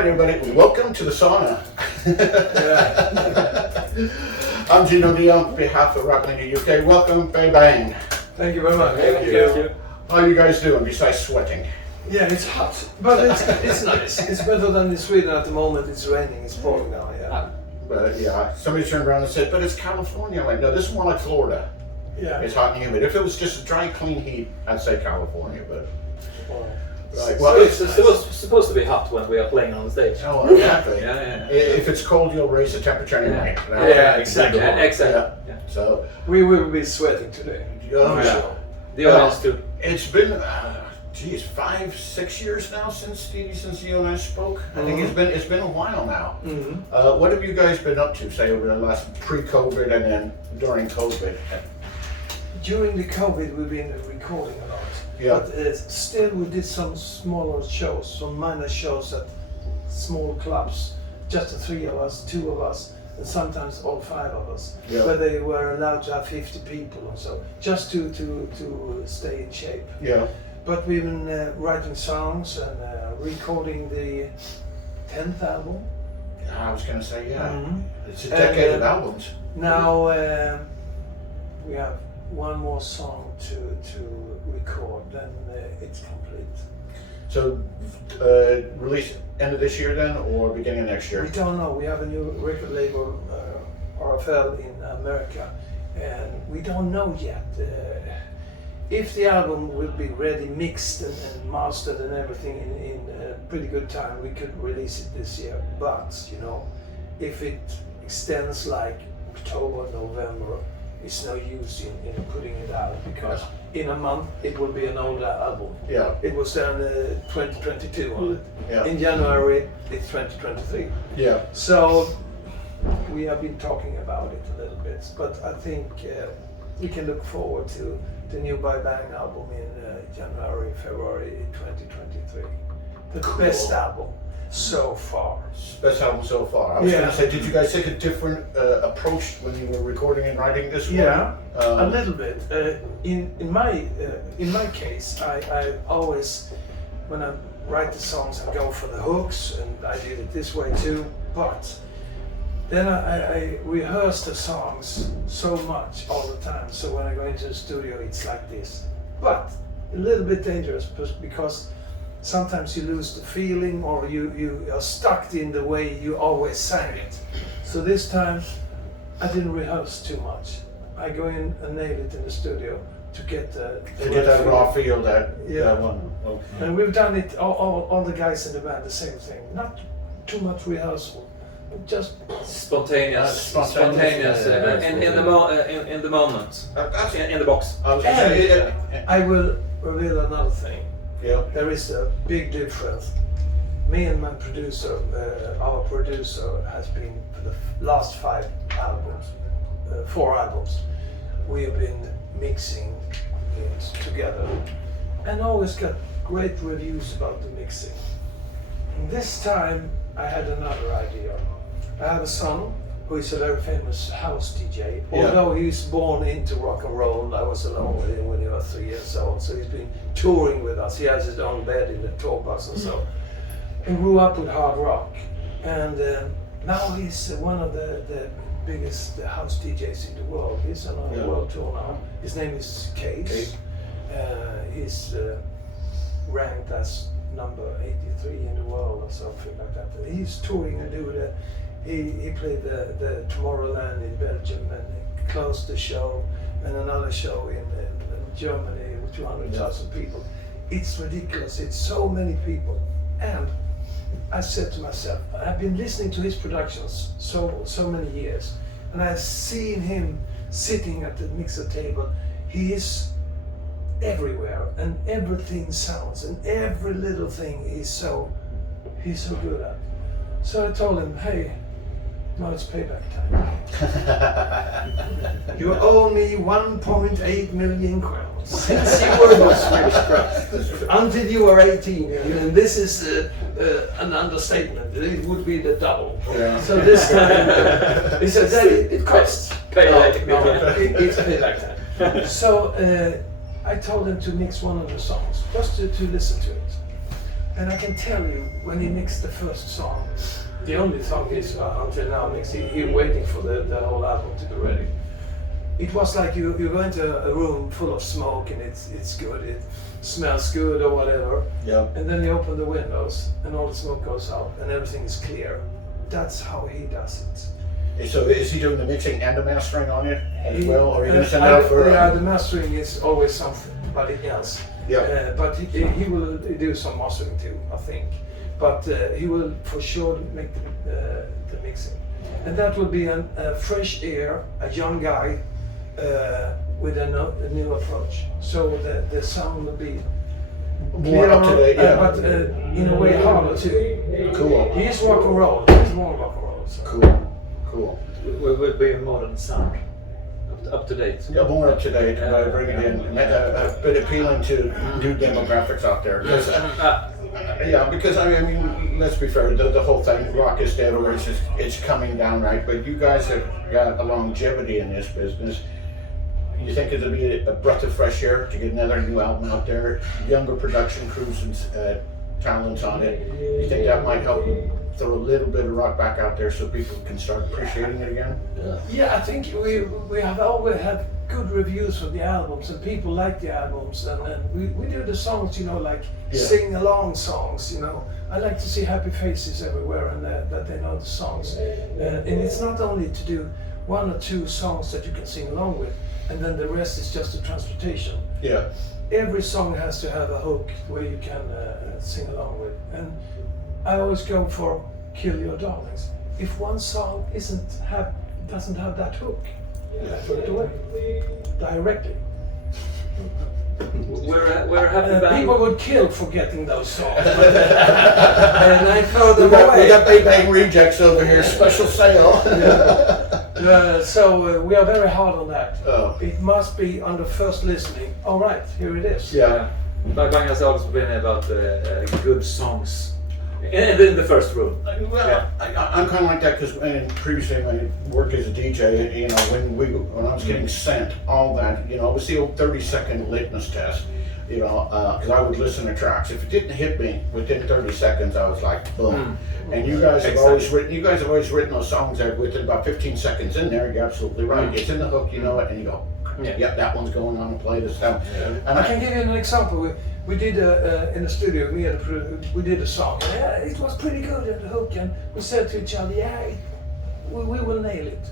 right, everybody, welcome to the sauna. I'm Gino D on behalf of Rockland UK. Welcome, Bai Bang. Thank you very much. Thank you. How are you guys doing besides sweating? Yeah, it's hot, but it's nice. It's better than in Sweden at the moment. It's raining, it's pouring now, yeah. But yeah, somebody turned around and said, but it's California. I'm like, no, this is more like Florida. Yeah. It's hot and humid. If it was just a dry, clean heat, I'd say California, but... Right. Well, So it's supposed to be hot when we are playing on the stage. Oh, exactly. Yeah. If it's cold, you'll raise the temperature anyway. Yeah, exactly. Yeah. Yeah. So, We will be sweating today. yeah. The audience too. It's been, 5-6 years now since you and I spoke. I think it's been a while now. Mm-hmm. What have you guys been up to, say, over the last pre-COVID and then during COVID? During the COVID, we've been recording a lot. Yeah. But still, we did some smaller shows, some minor shows at small clubs. Just the three of us, two of us, and sometimes all five of us. Yeah. But they were allowed to have 50 people or so, just to stay in shape. Yeah. But we've been writing songs and recording the 10th album. I was going to say, yeah. Mhm. It's a decade of albums. Now we have one more song to record, then it's complete. So, release end of this year then, or beginning of next year? We don't know. We have a new record label, RFL in America, and we don't know yet. If the album will be ready, mixed and mastered and everything in a pretty good time, we could release it this year. But, if it extends like October, November, it's no use in putting it out, because in a month it will be an older album. Yeah. It was done 2022 on it. Yeah. In January it's 2023. Yeah. So we have been talking about it a little bit, but I think we can look forward to the new Bai Bang album in January, February 2023. The best album so far. Best album so far. I was going to say, did you guys take a different approach when you were recording and writing this one? Yeah, a little bit. In my case, I always, when I write the songs, I go for the hooks, and I did it this way too. But then I rehearse the songs so much all the time. So when I go into the studio, it's like this. But a little bit dangerous because sometimes you lose the feeling, or you are stuck in the way you always sang it. So this time I didn't rehearse too much. I go in and nail it in the studio to get that raw feel, that one. Okay. And we've done it, all the guys in the band, the same thing. Not too much rehearsal, just Spontaneous. In the moment. In the box. I was going to say, I will reveal another thing. yeah. There is a big difference. Me and my producer, our producer, has been for the last 4 albums, we have been mixing it together and always got great reviews about the mixing. And this time I had another idea. I have a son who is a very famous house DJ. Although he was born into rock and roll, I was alone with him when he was 3 years old, so he's been touring with us. He has his own bed in the tour bus and so. And grew up with hard rock. And now he's one of the biggest house DJs in the world. He's on a world tour now. His name is Case. He's ranked as number 83 in the world or something like that. He's touring and doing he played the Tomorrowland in Belgium and closed the show, and another show in Germany with 200,000 people. It's ridiculous. It's so many people. And I said to myself, I've been listening to his productions so many years, and I've seen him sitting at the mixer table. He is everywhere, and everything sounds, and every little thing he's so good at. So I told him, hey, now it's payback time. You owe me 1.8 million crowns since you were not Swedish crowns until you were 18. And this is an understatement. It would be the double. Yeah. So this time, he said, Daddy, it costs. Payback. It's payback time. So I told him to mix one of the songs, just to listen to it. And I can tell you, when he mixed the first song, the only song he's until now mixed, he waiting for the whole album to be ready. It was like you go into a room full of smoke and it's good, it smells good or whatever. Yeah. And then you open the windows and all the smoke goes out and everything is clear. That's how he does it. So is he doing the mixing and the mastering on it as well, or are you going to send it out for? Yeah, the mastering is always somebody else. Yeah. But he will do some mastering too, I think. But he will for sure make the mixing. And that will be a fresh air, a young guy with a new approach. So the sound will be More up to date, yeah. but in a way harder too. Cool. He is rock and roll, he's more rock and roll. So. Cool. It will be a modern sound, up to date. Yeah, more up to date, bring it in, a bit appealing to new demographics out there. Because I mean, let's be fair, the whole thing, rock is dead or it's coming down, right? But you guys have got a longevity in this business. You think it'll be a breath of fresh air to get another new album out there, younger production crews and talents on it? You think that might help throw a little bit of rock back out there so people can start appreciating it again? Yeah, I think we have always had good reviews for the albums and people like the albums and we do the songs, like sing along songs, I like to see happy faces everywhere and that they know the songs. And it's not only to do one or two songs that you can sing along with and then the rest is just a transportation. Yeah. Every song has to have a hook where you can sing along with. And I always go for Kill Your Darlings. If one song doesn't have that hook, I put it away directly. We're happy band. People would kill for getting those songs. And I throw them away. We got Bai Bang rejects over here, special sale. So we are very hard on that. Oh. It must be on the first listening. All right, here it is. Yeah. Bai Bang has always been about good songs in the first room. Well, I'm kind of like that because previously when I worked as a DJ, when I was getting sent all that, it was the old 30-second litmus test, because I would listen to tracks. If it didn't hit me within 30 seconds, I was like, boom. And you guys have always written those songs that within about 15 seconds in there. You're absolutely right. It's in the hook, you know it, and you go, yep, that one's going on the playlist now. And I can give you an example. We did in the studio. We did a song. Yeah, it was pretty good at the hook, and we said to each other, we will nail it.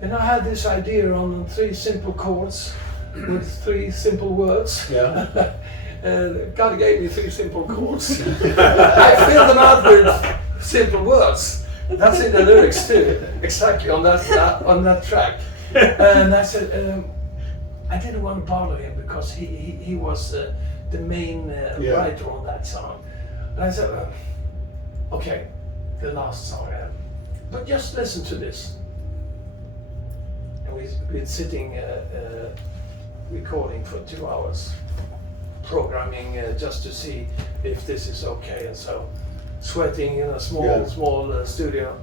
And I had this idea on 3 simple chords with 3 simple words. Yeah. God gave me 3 simple chords. I filled them out with simple words. That's in the lyrics too, exactly on that track. And I said, I didn't want to bother him because he was the main writer on that song. And I said, okay, the last song I have, but just listen to this. And we've been sitting recording for 2 hours, programming just to see if this is okay, and so sweating in a small studio.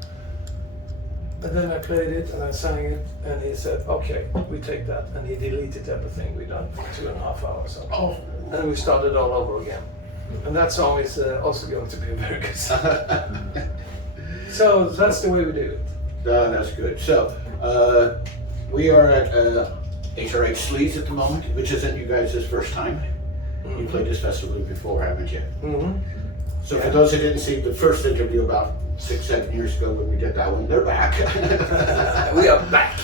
And then I played it and I sang it, and he said, okay, we take that. And he deleted everything we done for 2.5 hours. So. And we started all over again. And that song is also going to be a very good song. So that's the way we do it. That's good. So we are at HRH Sleaze at the moment, which isn't you guys' first time. Mm-hmm. You played this festival before, haven't you? Mm-hmm. So for those who didn't see the first interview about 6-7 years ago when we did that one, they're back. We are back.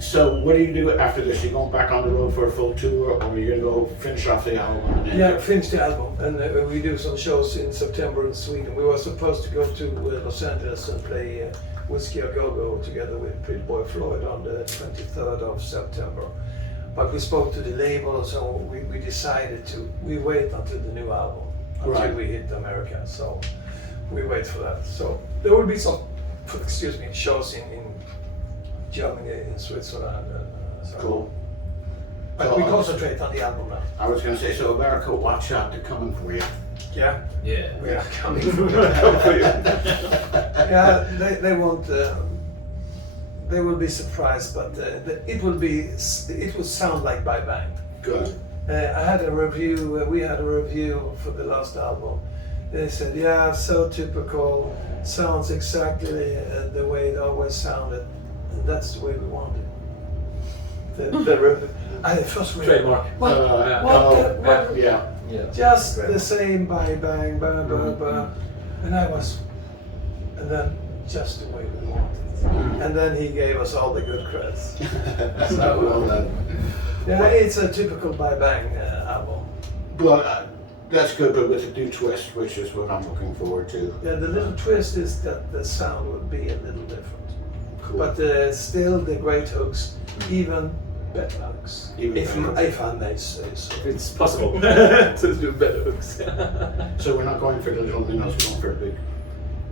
So what do you do after this? You going back on the road for a full tour, or are you going to go finish off the album? Finish the album, and we do some shows in September in Sweden. We were supposed to go to Los Angeles and play Whiskey A Go Go together with Pretty Boy Floyd on the 23rd of September. But we spoke to the label, so we decided we wait until the new album, until we hit America. So we wait for that. So there will be some, shows in Germany, in Switzerland. So. Cool. But we concentrate on the album now. I was going to say, so America, watch out, they're coming for you. Yeah. Yeah. We are coming for you. Yeah, they won't. They will be surprised, but it will sound like Bai Bang. Good. I had a review. We had a review for the last album. They said, "Yeah, so typical. Sounds exactly the way it always sounded, and that's the way we want it." I first read, Trademark. what, Yeah. just the same Bai Bang, blah, blah, blah. And then just the way we want it. And then he gave us all the good credits. So, Well done. yeah, it's a typical Bai Bang album. Well, that's good, but with a new twist, which is what I'm looking forward to. Yeah, the little twist is that the sound would be a little different. Cool. But still the great hooks, even better hooks. Even If better. I may say so. It's possible to do better hooks. So we're not going for the little minnows, we're going for a big.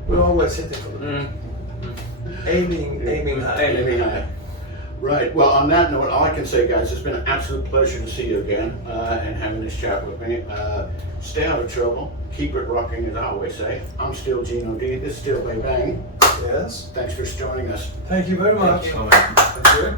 We're always hitting for the aiming high. Aiming high. Right. Well, on that note, all I can say, guys, it's been an absolute pleasure to see you again and having this chat with me. Stay out of trouble. Keep it rocking, as I always say. I'm still Gino D. This is still Bai Bang. Yes. Thanks for joining us. Thank you very much. Thank you.